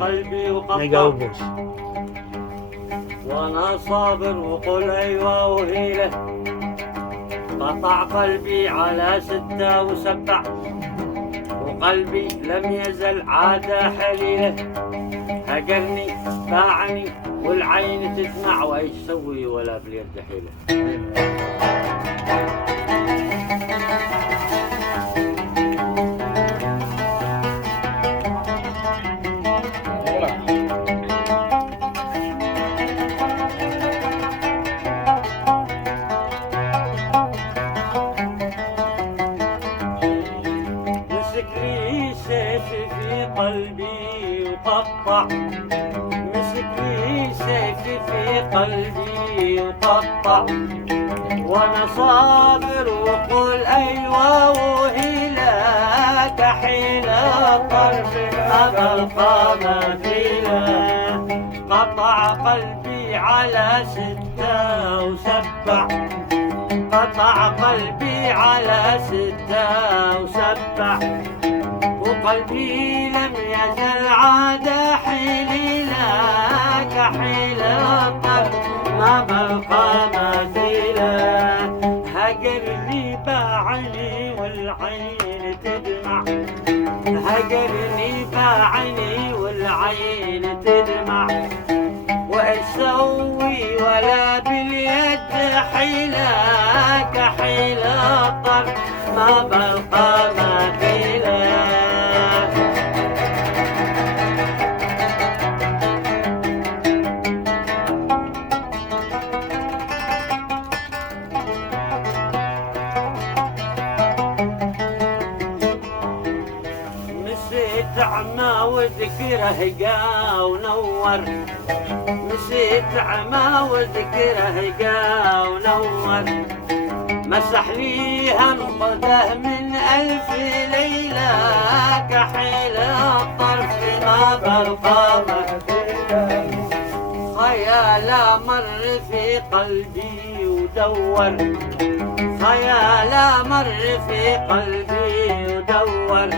قلبي وقطع وانا صابر وقل ايوه وهيله. قطع قلبي على 6 و7 وقلبي لم يزل عادة حليله. هجرني باعني والعين تدمع وايش سوي ولا باليد حيله. في قلبي وقطع مسك لي سيفي في قلبي وقطع وانا صابر وقول ايوه وهيلك حيلة طرف ما بلقى مثيله. قطع قلبي على 6 و7 قطع قلبي على 6 و7 وقلبي لم يزل عاد حيلك حيلة ما بلقى مثيله. هجرني باعني والعين تدمع هجرني باعني والعين تدمع وايش سوي ولا باليد حيلك حيلة طرف ما بلقى مثيله. مسيت عمى وذكره قا ونور مسيت عمى وذكره قا ونور مسح لي هنقذه من 1000 ليلة كحيلة الطرف ما بلقى مثيله. خياله مر في قلبي ودور خياله مر في قلبي ودور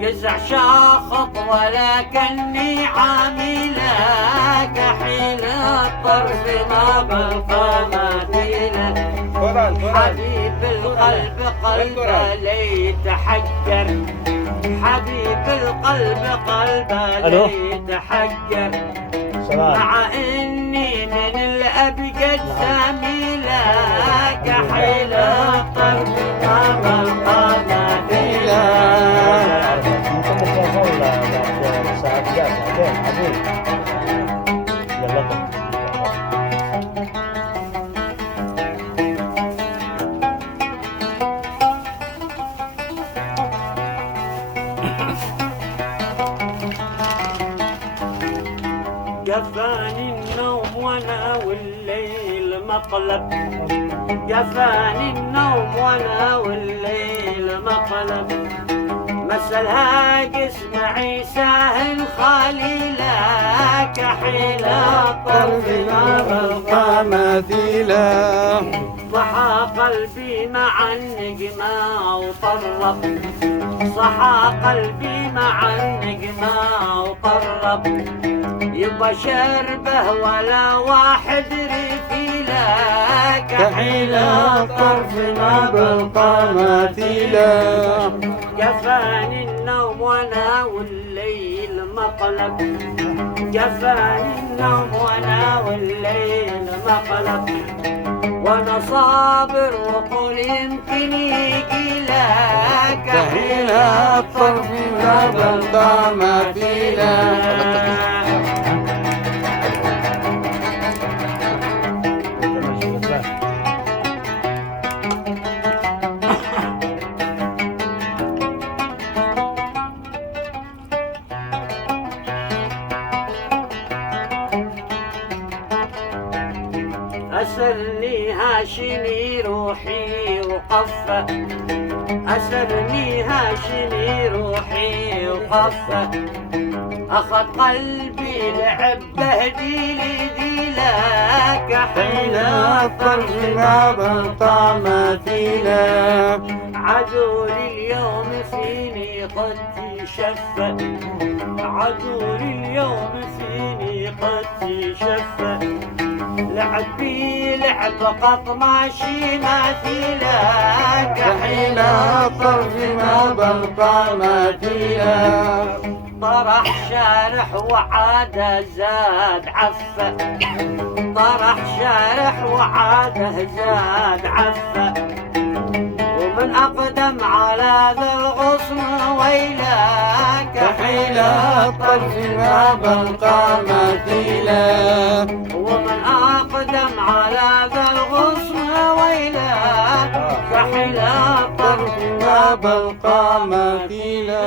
جزع شاخط ولكني عامله كحيلة الطرف ما بلقى مثيله. حبيب القلب قلبه ليتحجر حبيب القلب قلبه ليتحجر مع اني من الابجد زميله كحيلة الطرف ما بلقى مثيله. جفاني النوم وانا والليل مقلب جفاني النوم وانا والليل مقلب مسل هاجس معي ساهل خليله كحيلة طرف ما بلقى مثيله. صحى قلبي مع النجمة وطرب صحى قلبي مع النجمة وطرب يبقى شربه ولا واحد رفيله كحيلة طرف ما بلقى مثيله. جفاني النوم وانا والليل مقلب جفاني النوم وانا والليل مقلب وانا صابر وقول يمكن يجي لك كحيلة الطرف ما بلقى مثيله. أسرني هاشني روحي وقفة أسرني هاشني روحي وقفة أخذ قلبي لعب بهديلي ديلك حيلة الطرف ما بلقى مثيله. عدولي اليوم فيني قد شفة عدو اليوم فيني قد شفة لعب بي لعب قط ماشي مثيلة كحيلة الطرف ما بلقى مثيلة طرح شارح وعاده زاد عفة طرح شارح وعاده زاد عفة ومن أقدم على ذا الغصن ويلاك كحيلة الطرف ما بلقى مثيلة ومن أقدم على ذا الغصن ويلاك كحيلة الطرف ما بلقى مثيلة